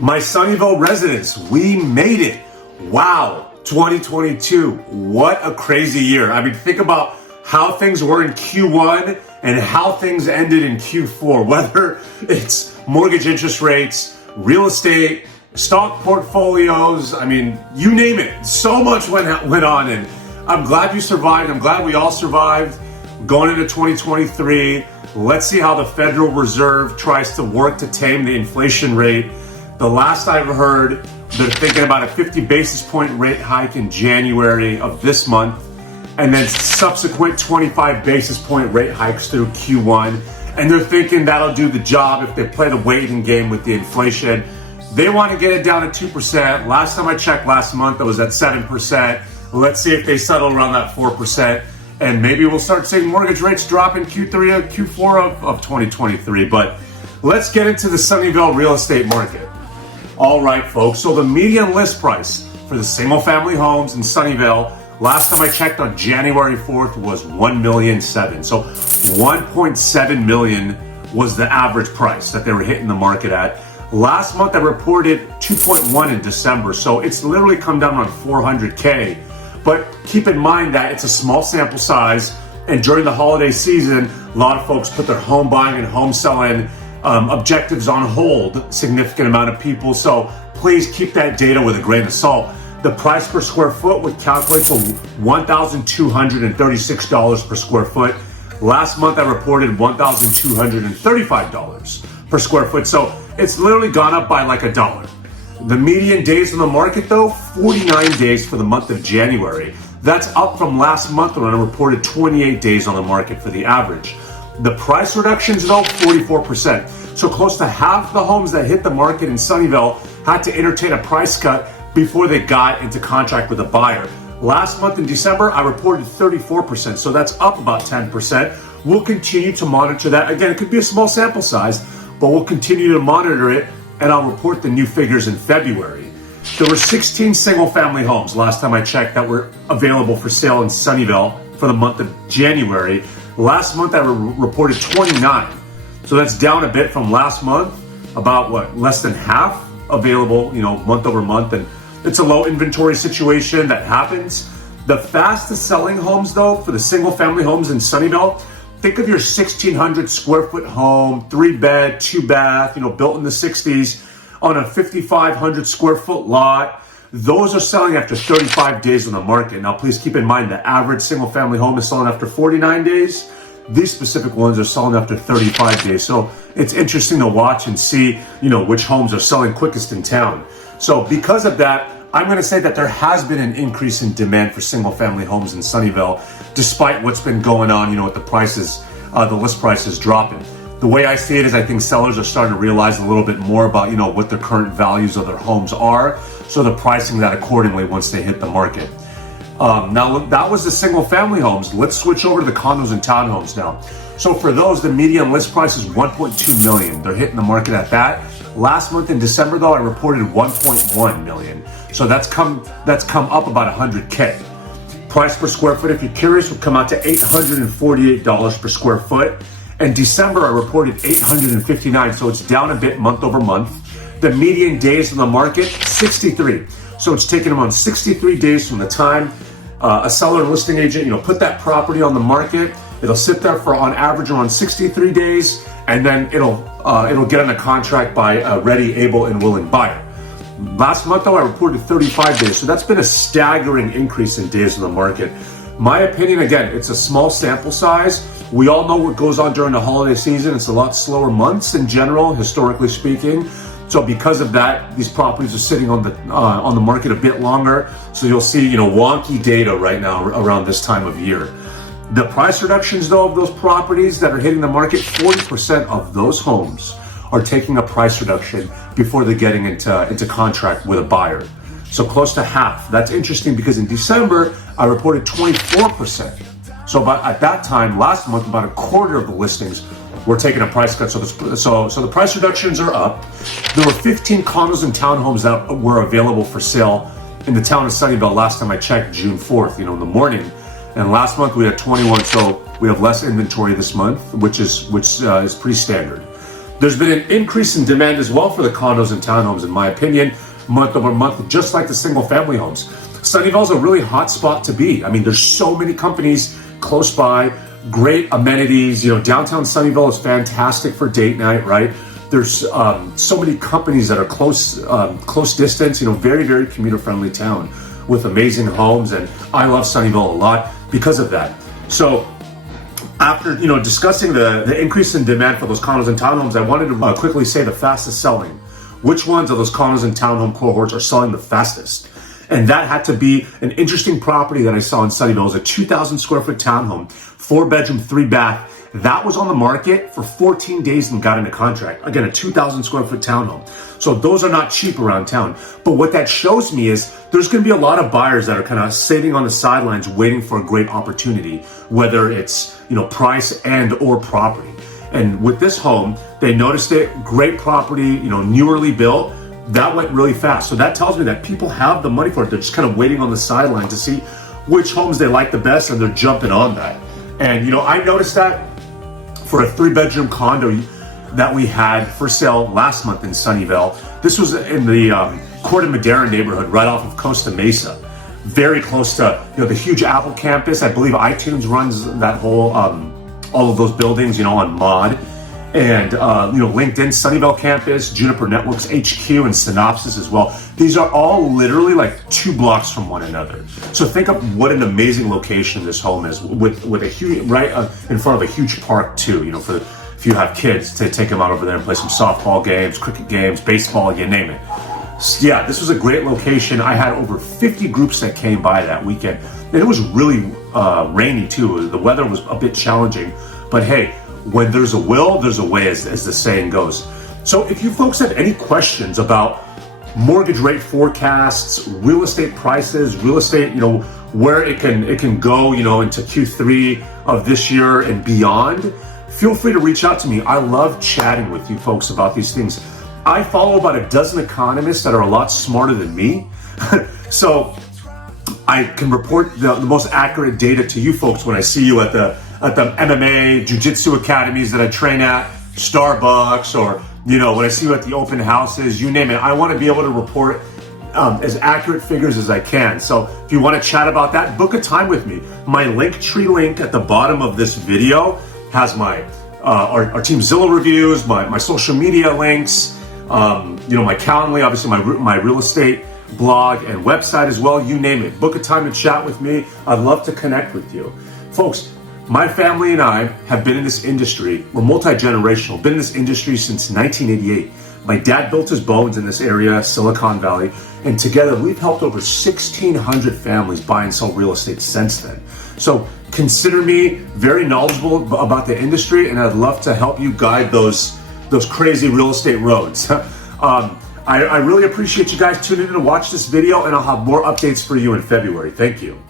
My Sunnyvale residents, we made it. Wow, 2022, what a crazy year. I mean, think about how things were in Q1 and how things ended in Q4, whether it's mortgage interest rates, real estate, stock portfolios, I mean, you name it. So much went on, and I'm glad you survived. I'm glad we all survived. Going into 2023, let's see how the Federal Reserve tries to work to tame the inflation rate. The last I've heard, they're thinking about a 50 basis point rate hike in January of this month, and then subsequent 25 basis point rate hikes through Q1. And they're thinking that'll do the job if they play the waiting game with the inflation. They want to get it down to 2%. Last time I checked last month, it was at 7%. Let's see if they settle around that 4%. And maybe we'll start seeing mortgage rates drop in Q3 or Q4 of 2023. But let's get into the Sunnyvale real estate market. All right, folks. So the median list price for the single family homes in Sunnyvale, last time I checked on January 4th, was $1.7 million. So $1.7 million was the average price that they were hitting the market at. Last month I reported 2.1 in December. So it's literally come down on 400K. But keep in mind that it's a small sample size. And during the holiday season, a lot of folks put their home buying and home selling objectives on hold, significant amount of people. So please keep that data with a grain of salt. The price per square foot would calculate to $1,236 per square foot. Last month I reported $1,235 per square foot. So it's literally gone up by like $1. The median days on the market though, 49 days for the month of January. That's up from last month when I reported 28 days on the market for the average. The price reductions though, 44%. So close to half the homes that hit the market in Sunnyvale had to entertain a price cut before they got into contract with a buyer. Last month in December, I reported 34%. So that's up about 10%. We'll continue to monitor that. Again, it could be a small sample size, but we'll continue to monitor it, and I'll report the new figures in February. There were 16 single family homes last time I checked that were available for sale in Sunnyvale for the month of January. Last month I reported 29. So that's down a bit from last month, about less than half available, month over month. And it's a low inventory situation that happens. The fastest selling homes though, for the single family homes in Sunnyvale, think of your 1,600 square foot home, 3-bed, 2-bath, built in the 60s on a 5,500 square foot lot. Those are selling after 35 days on the market. Now, please keep in mind the average single family home is selling after 49 days. These specific ones are selling after 35 days. So it's interesting to watch and see, which homes are selling quickest in town. So because of that, I'm going to say that there has been an increase in demand for single family homes in Sunnyvale, despite what's been going on, with the prices, the list prices dropping. The way I see it is I think sellers are starting to realize a little bit more about, what the current values of their homes are. So they're pricing that accordingly once they hit the market. Now that was the single family homes. Let's switch over to the condos and townhomes now. So for those, the median list price is $1.2 million. They're hitting the market at that. Last month in December though, I reported $1.1 million. So that's come up about 100K. Price per square foot, if you're curious, would come out to $848 per square foot. In December, I reported $859, so it's down a bit month over month. The median days on the market, 63. So it's taken around 63 days from the time a seller and listing agent, put that property on the market. It'll sit there for on average around 63 days, and then it'll get on a contract by a ready, able, and willing buyer. Last month, though, I reported 35 days, so that's been a staggering increase in days on the market. My opinion, again, it's a small sample size. We all know what goes on during the holiday season. It's a lot slower months in general, historically speaking. So because of that, these properties are sitting on the market a bit longer. So you'll see, wonky data right now around this time of year. The price reductions, though, of those properties that are hitting the market, 40% of those homes are taking a price reduction before they're getting into contract with a buyer. So close to half. That's interesting because in December, I reported 24%. So at that time, last month, about a quarter of the listings were taking a price cut. So the price reductions are up. There were 15 condos and townhomes that were available for sale in the town of Sunnyvale last time I checked, June 4th, in the morning. And last month we had 21, so we have less inventory this month, which is pretty standard. There's been an increase in demand as well for the condos and townhomes, in my opinion, month over month, just like the single family homes. Sunnyvale is a really hot spot to be. I mean, there's so many companies close by, great amenities. You know, downtown Sunnyvale is fantastic for date night, right? There's so many companies that are close distance, you know, very, very commuter friendly town with amazing homes. And I love Sunnyvale a lot because of that. So after, you know, discussing the increase in demand for those condos and townhomes, I wanted to quickly say the fastest selling. Which ones of those condos and townhome cohorts are selling the fastest? And that had to be an interesting property that I saw in Sunnyvale. It was a 2,000 square foot townhome, 4-bedroom, 3-bath. That was on the market for 14 days and got into contract. Again, a 2,000 square foot townhome. So those are not cheap around town. But what that shows me is there's going to be a lot of buyers that are kind of sitting on the sidelines waiting for a great opportunity, whether it's, you know, price and or property. And with this home, they noticed it, great property, you know, newly built. That went really fast. So that tells me that people have the money for it. They're just kind of waiting on the sideline to see which homes they like the best, and they're jumping on that. And, you know, I noticed that for a 3-bedroom condo that we had for sale last month in Sunnyvale. This was in the Corte Madera neighborhood, right off of Costa Mesa. Very close to, you know, the huge Apple campus. I believe iTunes runs that whole, all of those buildings, you know, on mod. And, you know, LinkedIn, Sunnyvale campus, Juniper Networks HQ, and Synopsys as well. These are all literally like 2 blocks from one another. So think of what an amazing location this home is, with a huge, right in front of a huge park too, you know, for if you have kids to take them out over there and play some softball games, cricket games, baseball, you name it. So, yeah, this was a great location. I had over 50 groups that came by that weekend. And it was really rainy too. The weather was a bit challenging, but hey, when there's a will, there's a way, as the saying goes. So if you folks have any questions about mortgage rate forecasts, real estate prices, real estate, you know, where it can go, you know, into Q3 of this year and beyond, feel free to reach out to me. I love chatting with you folks about these things. I follow about a dozen economists that are a lot smarter than me. So I can report the most accurate data to you folks when I see you at the MMA, jiu-jitsu academies that I train at, Starbucks, or, you know, when I see you at the open houses, you name it. I want to be able to report as accurate figures as I can. So if you want to chat about that, book a time with me. My Linktree link at the bottom of this video has my our team Zillow reviews, my social media links, you know, my Calendly, obviously my real estate blog and website as well. You name it. Book a time to chat with me. I'd love to connect with you, folks. My family and I have been in this industry. We're multi-generational, been in this industry since 1988. My dad built his bones in this area, Silicon Valley, and together we've helped over 1,600 families buy and sell real estate since then. So consider me very knowledgeable about the industry, and I'd love to help you guide those crazy real estate roads. I really appreciate you guys tuning in to watch this video, and I'll have more updates for you in February. Thank you.